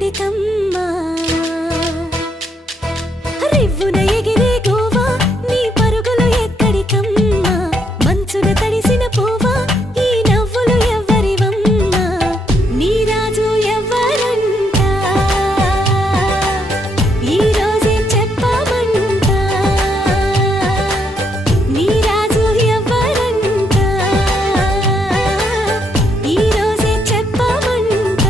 ఎక్కడికమ్మా రివ్వున ఎగిరే గోవా నీ పరుగులు ఎక్కడికమ్మా మంచున తడిసిన పువ్వా ఈ నవ్వులు ఎవ్వరివమ్మా నీ రాజు ఎవ్వరంట ఈ రోజే చెప్పమంట నీ రాజు ఎవ్వరంట ఈ రోజే చెప్పమంట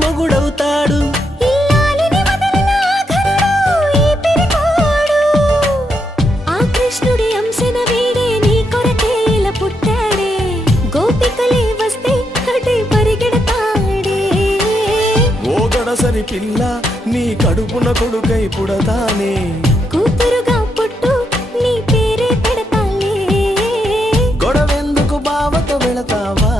మొగుడవుతాడు ఆ కృష్ణుడి అంశన వీడే నీ కొరకే ఇలా పుట్టాడే గోపికలే వస్తే కటే పరిగెడతాడే ఓ గడసరి పిల్ల నీ కడుపున కొడుకై పుడతానే కూతురుగా పుట్టు నీ పేరే పెడతాలే గొడవెందుకు బావతో వెళతావా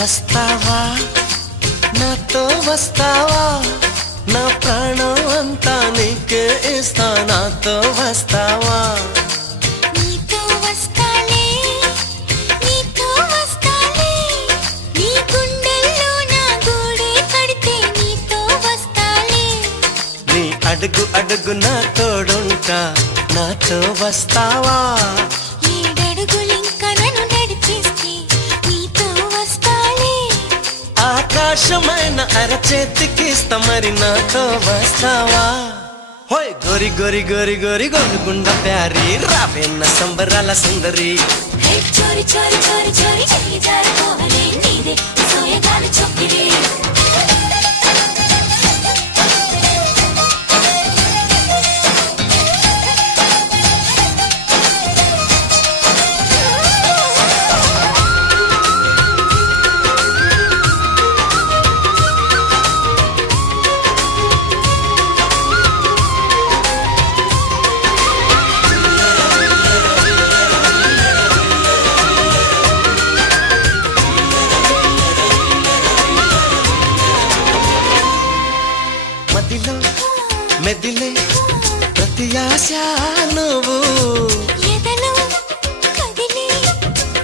వస్తావా నాతో వస్తావా నా ప్రాణం అంతా నీకే ఇస్తా నాతో వస్తావా నీతో వస్తాలే నీతో వస్తాలే నీ గుండెల్లో నా గూడే కడితే నీతో వస్తాలే నీ అడుగు అడుగు నా తోడుంటా నాతో వస్తావా ఏడడుగులింక నన్ను నడిపిస్తే నీతో వస్తాలే ఆకాశమైన అరచేతికిస్తా మరి నాతో వస్తావా హోయ్ గోరి గోరి గోరి గోరి గోరుగుండ ప్యారి రావేన్న సంబరాల సుందరి హే చోరి చోరి చోరి చోరి చెయ్యి జారిపోవలే నీదే సోయగాలు చొప్పిరే మెదిలే ప్రతి ఆశ నువ్వు ఎదలో కదిలే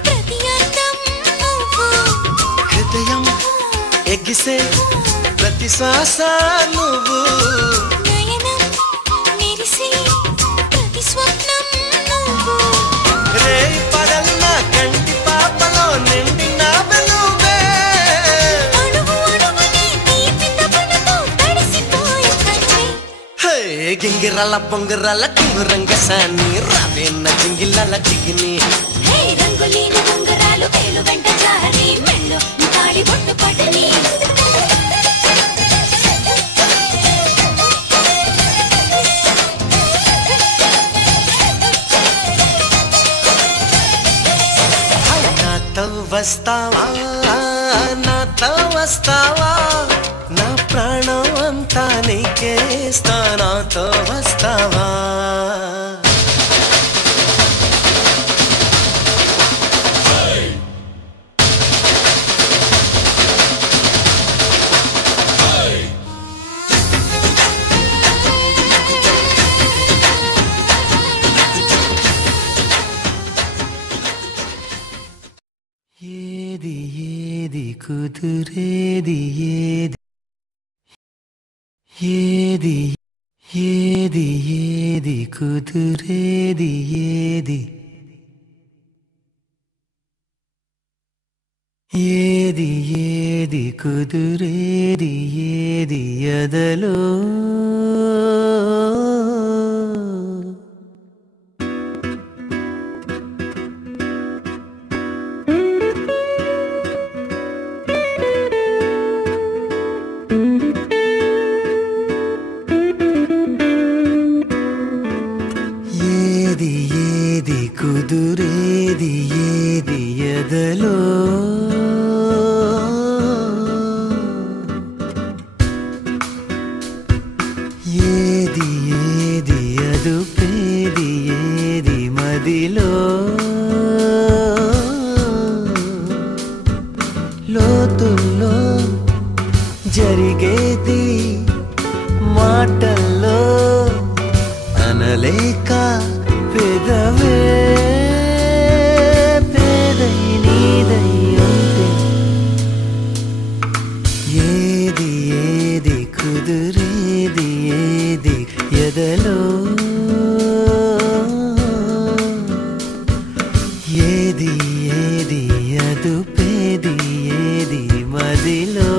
ప్రతి అందం నువ్వు హృదయం ఎగిసే ప్రతి శ్వాస నువ్వు నయనం మెరిసే ప్రతి స్వప్నం నువ్వు రే పగలన కంటి పాపలో నిండిన వెలుగే అడుగు అడుగుని తీపి తపనతో తడిసిపోయే కన్నే హే గింగిరాల పొంగిరాల టింగురంగ సాని రావేన్న జింగిలాల చిగిని హే రంగులేని ఉంగరాలు వేలు వెంట జారి మెళ్ళు తాళి బొట్టు పడని నాతో వస్తావా నాతో వస్తావా నా ప్రాణం అంతా నీకే ఇస్తా నాతో వస్తావా ఏది ఏది కుదురేది ఏది ఏది ఏది ఏది కుదురేది ఏది ఏది ఏది కుదురేది ఏది ఎదలో ఏది ఏది కుదురేది ఏది ఎదలో ఏది ఏది అదుపేది ఏది మదిలో లోతుల్లో జరిగేది మాటల్లో అనలేక పెదవే పేదై నీదై ఉంటే ఏది ఏది కుదురేది ఏది ఎదలో ఏది ఏది అదుపేది ఏది మదిలో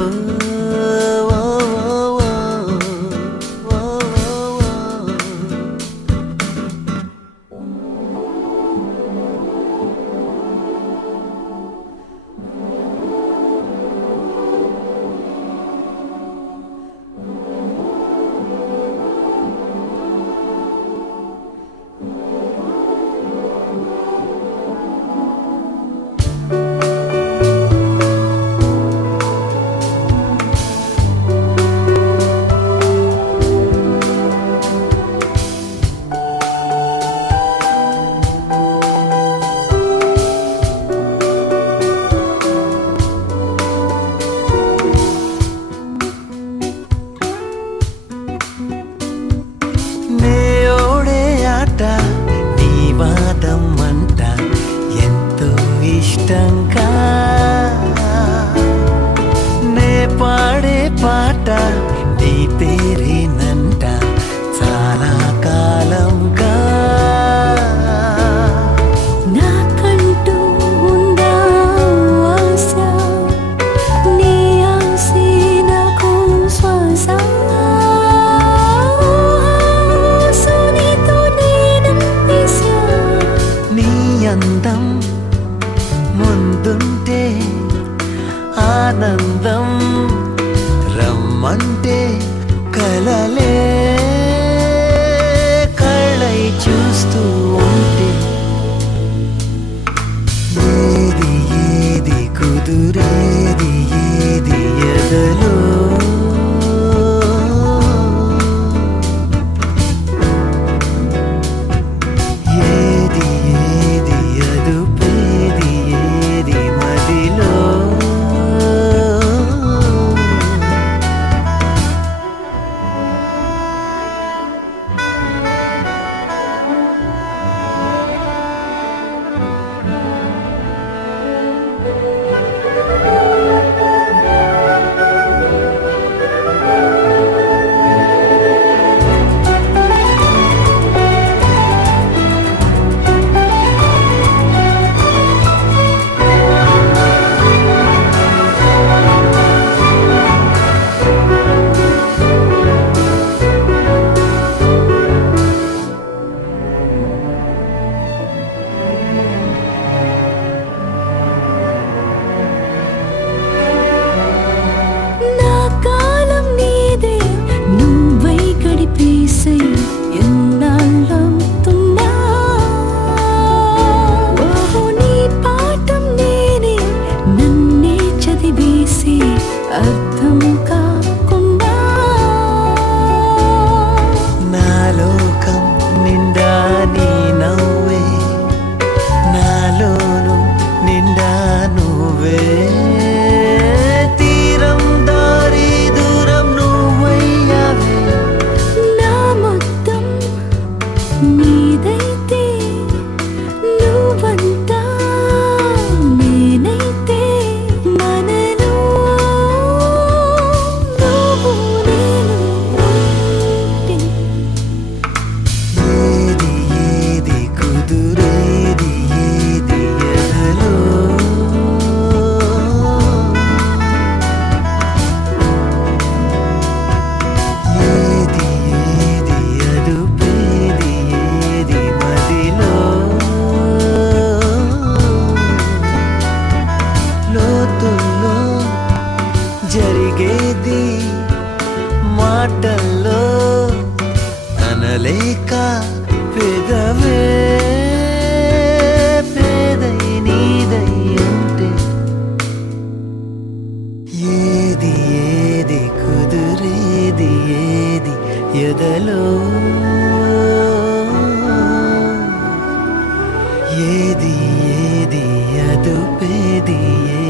ఏది ఏది అదుపేది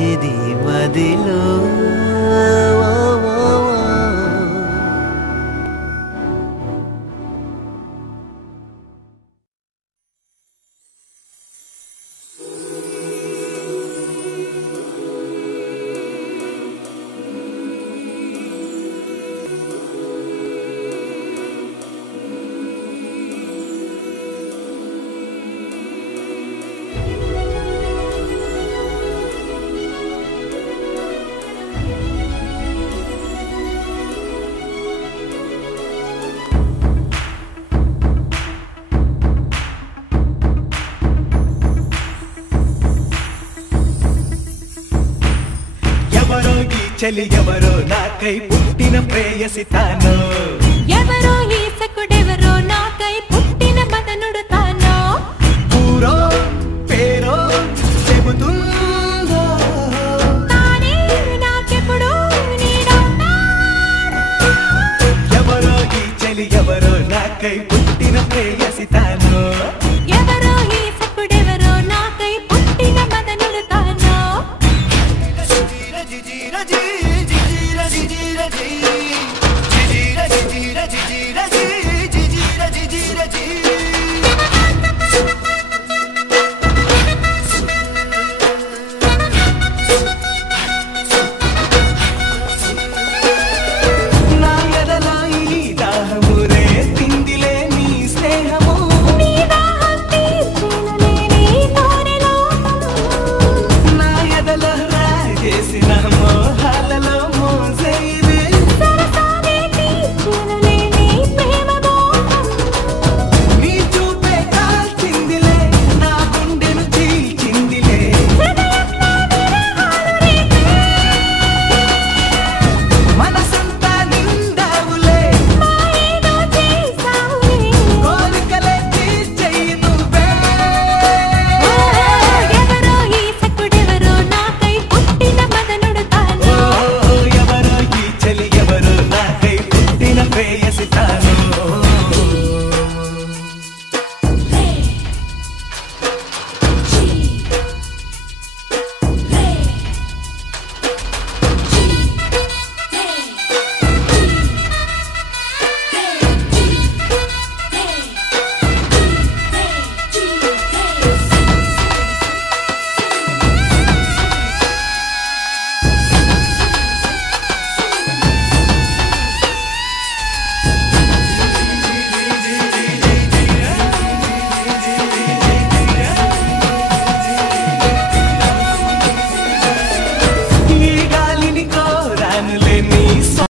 ఏది మదిలో చలి ఎవరో నాకై పుట్టిన ప్రేయసి తాను ఎవరో ఈ సకుడెవరో నాకై పుట్టిన మదనుడు తాను ఊరో పేరో చెబుతుందో తానే నాకెప్పుడు నీడవుతాడు ఎవరో ఈ చలి ఎవరో నాకై